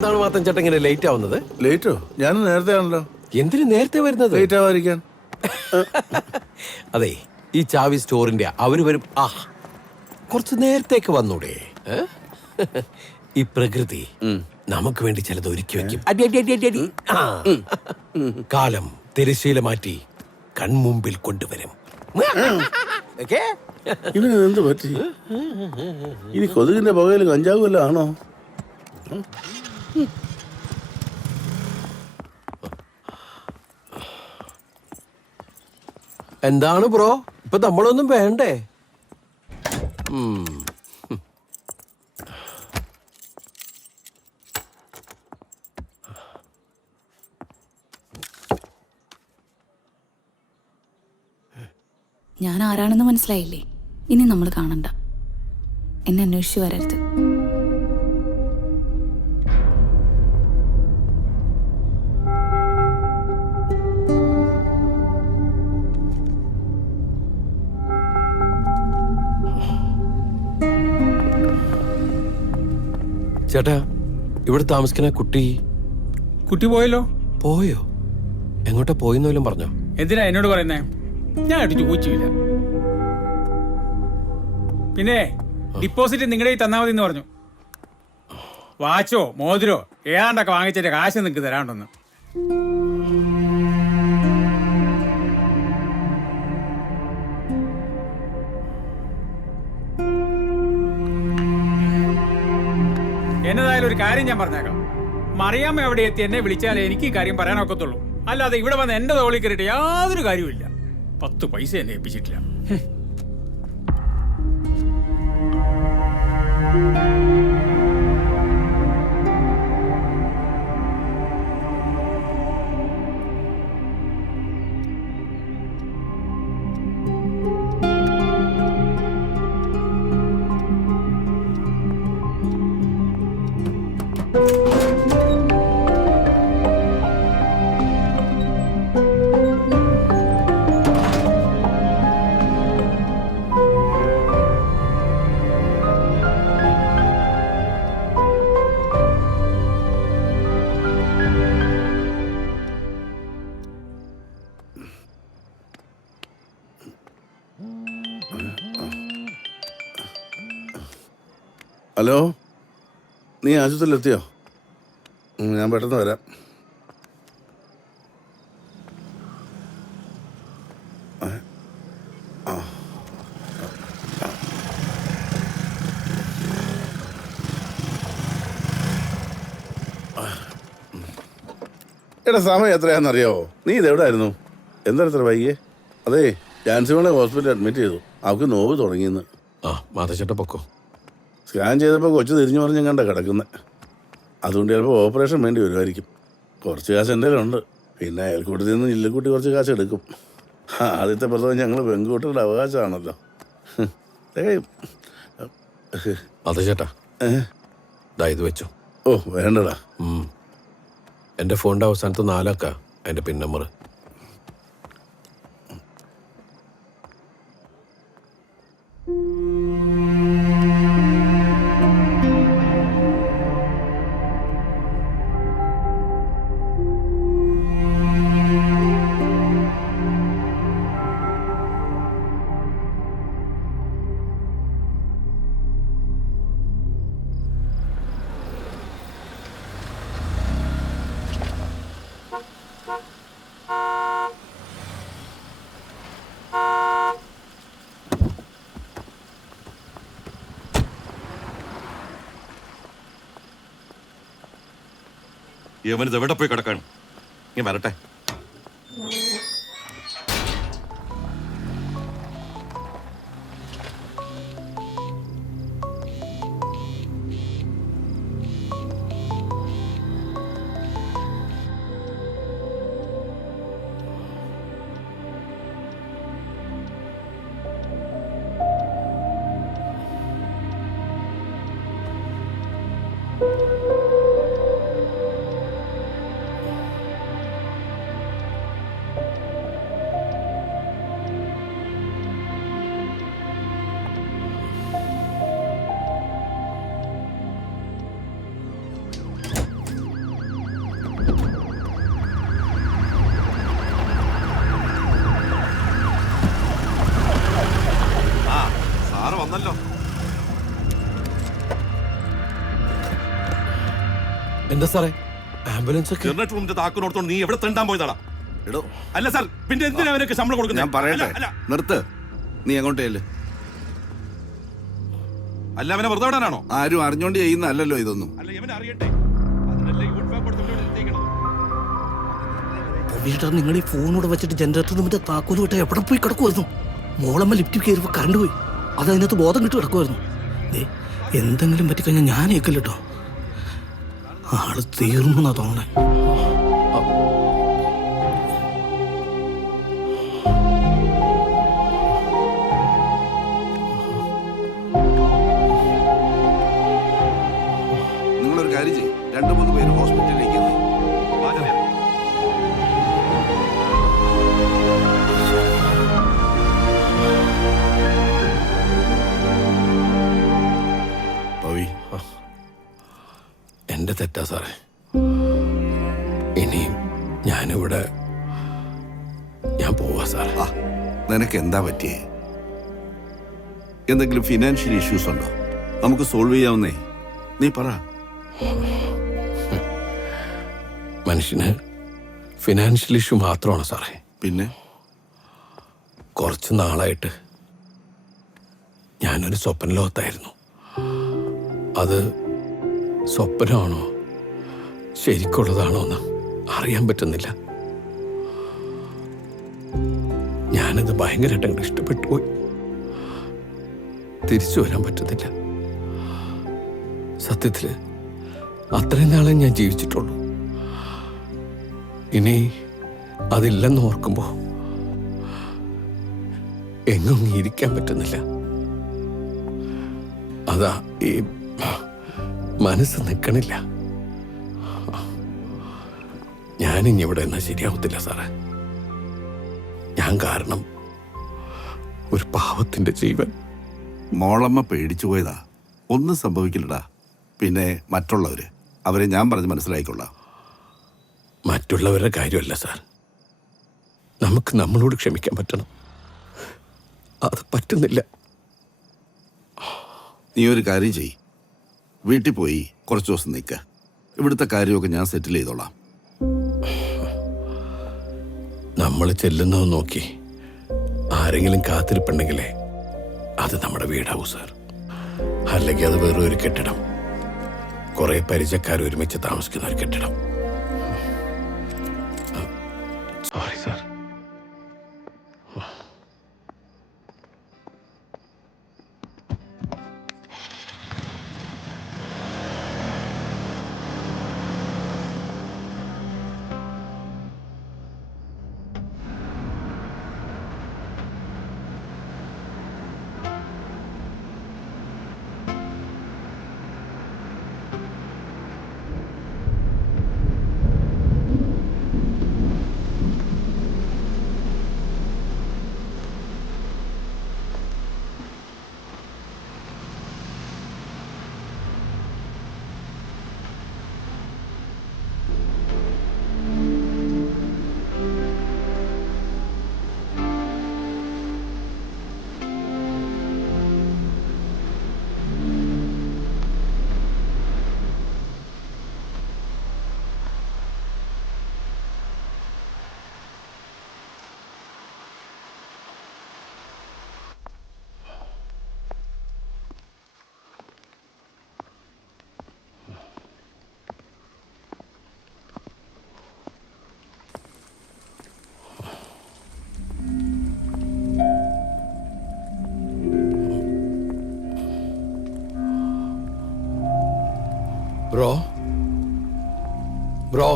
എന്താണ് മാത്രം ചേട്ടൻ ഇങ്ങനെ ലേറ്റ് ആവുന്നത്? ലേറ്റോ? ഞാൻ നേരത്തെ ആണല്ലോ. എന്തിനു നേരത്തെ വരുന്നത്? ലേറ്റ് ആവാതിരിക്കാൻ. അതെ, ഈ ചാവി സ്റ്റോറിന്റെ അവര് വരും. കുറച്ച് നേരത്തേക്ക് വന്നൂടെ? ഈ പ്രകൃതി നമുക്ക് വേണ്ടി ചിലത് ഒരുക്കി വെക്കും. അടി അടി അടി അടി അടി. കാലം തിരശ്ശീല മാറ്റി കൺമുമ്പിൽ കൊണ്ടുവരും. ഇവന് എന്ത് പറ്റി? ഇനി കൊതുകിന്റെ പുകയിൽ കഞ്ചാവ് വല്ല ആണോ? എന്താണ് ബ്രോ, ഇപ്പൊ നമ്മളൊന്നും വേണ്ടേ? ഞാൻ ആരാണെന്ന് മനസ്സിലായില്ലേ? ഇനി നമ്മൾ കാണണ്ട, എന്നെ അന്വേഷിച്ചു വരരുത്. ചേട്ടാ, ഇവിടെ താമസിക്കുന്ന കുട്ടി പോയല്ലോ. പോയോ? എങ്ങോട്ടാ പോയിന്നോലും പറഞ്ഞോ? എന്തിനാ എന്നോട് പറയുന്നേ? ഞാൻ അടിച്ചു ചോദിച്ചില്ല. പിന്നെ ഡിപ്പോസിറ്റ് നിങ്ങളുടെ ഈ തന്നാ മതി എന്ന് പറഞ്ഞു. വാച്ചോ മോതിരോ ഏതാണ്ടൊക്കെ വാങ്ങിച്ചിട്ട് കാശ് നിനക്ക് തരാണ്ടെന്ന്. എന്നതായാലും ഒരു കാര്യം ഞാൻ പറഞ്ഞേക്കാം. മറിയാമ്മ എവിടെ എത്തി എന്നെ വിളിച്ചാലേ എനിക്ക് ഈ കാര്യം പറയാനൊക്കത്തുള്ളൂ. അല്ലാതെ ഇവിടെ വന്ന് എന്റെ തോളിൽ കയറിയിട്ട് യാതൊരു കാര്യമില്ല. 10 പൈസ എന്നെ ഏൽപ്പിച്ചിട്ടില്ല. ഹലോ, നീ ആശുപത്രിയിലെത്തിയോ? ഞാൻ പെട്ടെന്ന് വരാം. എടാ, സമയം എത്രയാണെന്നറിയാവോ? നീ ഇതെവിടായിരുന്നു? എന്താണ് ഇത്ര വൈകിയേ? അതെ, ജാൻസിമോളെ ഹോസ്പിറ്റലിൽ അഡ്മിറ്റ് ചെയ്തു. അവൾക്ക് നോവ് തുടങ്ങിയെന്ന്. മാധവച്ചേട്ട പൊക്കോ. സ്കാൻ ചെയ്തപ്പോൾ കൊച്ചു തിരിഞ്ഞു പറഞ്ഞ് കണ്ട കിടക്കുന്നത്. അതുകൊണ്ട് ചിലപ്പോൾ ഓപ്പറേഷൻ വേണ്ടി വരുമായിരിക്കും. കുറച്ച് കാശ് എൻ്റെ ഉണ്ട്. പിന്നെ അയൽക്കൂട്ടത്തിൽ നിന്ന് ഇല്ലക്കൂട്ടി കുറച്ച് കാശ് എടുക്കും. ആദ്യത്തെ പ്രസവം ഞങ്ങൾ പെൺകുട്ടികളുടെ അവകാശമാണല്ലോ. മാധവച്ചേട്ടാ, ഇത് വെച്ചോ. ഓ വേണ്ടടാ. എൻ്റെ ഫോണിൻ്റെ അവസാനത്ത് 4 അക്ക അതിൻ്റെ പിൻ നമ്പർ. യവനിത് എവിടെ പോയി കിടക്കാണ്? ഞാൻ വരട്ടെ. എന്താ സാറേ ആംബുലൻസ് ഒക്കെ ജനറേറ്റർ റൂമിന്റെ താക്കോലോടത്തോണ്ട് നീ എവിടെ തെണ്ടാൻ പോയതാടാ? എടോ അല്ല സാർ, പിന്നെ എന്തിനാ അവനൊക്കെ ശമ്പളം കൊടുക്കുന്നത്? ഞാൻ പറയട്ടെ, അല്ല, അല്ല. നിർത്ത്. നീ അങ്ങോട്ടേ അല്ലേ, അല്ല അവനെ വെറുതെ വിടാനാണോ? ആരും അറിഞ്ഞോണ്ട് ചെയ്യുന്നല്ലോ ഇതൊന്നും. അല്ല ഇവനെ അറിയട്ടെ. അതിനല്ലേ ഈ wood paper കൊടുത്ത് ഇവിടെ നിർത്തിയേക്കണത്. വീട്ടിൽ നിങ്ങൾ ഈ ഫോണോട് വെച്ചിട്ട് ജനറേറ്റർ റൂമിന്റെ താക്കോല് വിട്ട് എവിടെ പോയി കിടക്കുമായിരുന്നു? മോളമ്മ ലിഫ്റ്റ് കയറിയപ്പോൾ കറണ്ട് പോയി, അത് അതിനകത്ത് ബോധം കിട്ടി കിടക്കുമായിരുന്നു. ദേ എന്തെങ്കിലും പറ്റിക്കഴിഞ്ഞാൽ ഞാൻ ഏക്കല്ലോ കേട്ടോ. ആള് തീർന്നെന്നാ തോന്നണേ. നിങ്ങളൊരു കാര്യം ചെയ്യും, 2-3 പേര് ഹോസ്പിറ്റലിലേക്ക് എത്തി. വാ ചെറിയ. പവി, എന്റെ തെറ്റാ സാറേ. ഇനിയും ഞാനിവിടെ ഞാൻ പോവാ സാറേ. ആ നിനക്ക് എന്താ പറ്റിയേ? എന്തെങ്കിലും ഫിനാൻഷ്യൽ ഇഷ്യൂസ് ഉണ്ടോ? നമുക്ക് സോൾവ് ചെയ്യാവുന്നേ. നീ പറ. മനുഷ്യന് ഫിനാൻഷ്യൽ ഇഷ്യൂ മാത്രമാണ് സാറേ. പിന്നെ കുറച്ച് നാളായിട്ട് ഞാനൊരു സ്വപ്ന ലോകത്തായിരുന്നു. അത് സ്വപ്നമാണോ ശരിക്കുള്ളതാണോ എന്ന് അറിയാൻ പറ്റുന്നില്ല. ഞാനത് ഭയങ്കരമായിട്ട് അങ്ങോട്ട് ഇഷ്ടപ്പെട്ടു പോയി. തിരിച്ചു വരാൻ പറ്റുന്നില്ല. സത്യത്തില് അത്രയും നാളെ ഞാൻ ജീവിച്ചിട്ടുള്ളൂ. ഇനി അതില്ലെന്ന് ഓർക്കുമ്പോ എങ്ങും ഇരിക്കാൻ പറ്റുന്നില്ല. അതാ ഈ മനസ്സ് നിൽക്കണില്ല. ഞാനിനി ഇവിടെ എന്നാ ശരിയാവത്തില്ല സാറേ. ഞാൻ കാരണം ഒരു പാവത്തിന്റെ ജീവൻ. മോളമ്മ പേടിച്ചു പോയതാ, ഒന്നും സംഭവിക്കില്ലടാ. പിന്നെ മറ്റുള്ളവര്, അവരെ ഞാൻ പറഞ്ഞ് മനസ്സിലായിക്കൊള്ളാം. മറ്റുള്ളവരുടെ കാര്യമല്ല സാർ, നമുക്ക് നമ്മളോട് ക്ഷമിക്കാൻ പറ്റണം. അത് പറ്റുന്നില്ല. നീ ഒരു കാര്യം ചെയ്യ്, വീട്ടിൽ പോയി കുറച്ച് ദിവസം നിൽക്ക. ഇവിടുത്തെ കാര്യമൊക്കെ ഞാൻ സെറ്റിൽ ചെയ്തോളാം. നമ്മൾ ചെല്ലുന്നത് നോക്കി ആരെങ്കിലും കാത്തിരിപ്പുണ്ടെങ്കിലേ അത് നമ്മുടെ വീടാവൂ സാർ. അല്ലെങ്കിൽ അത് വേറെ ഒരു കെട്ടിടം, കുറെ പരിചയക്കാർ ഒരുമിച്ച് താമസിക്കുന്ന ഒരു കെട്ടിടം. Sorry sir. ബ്രോ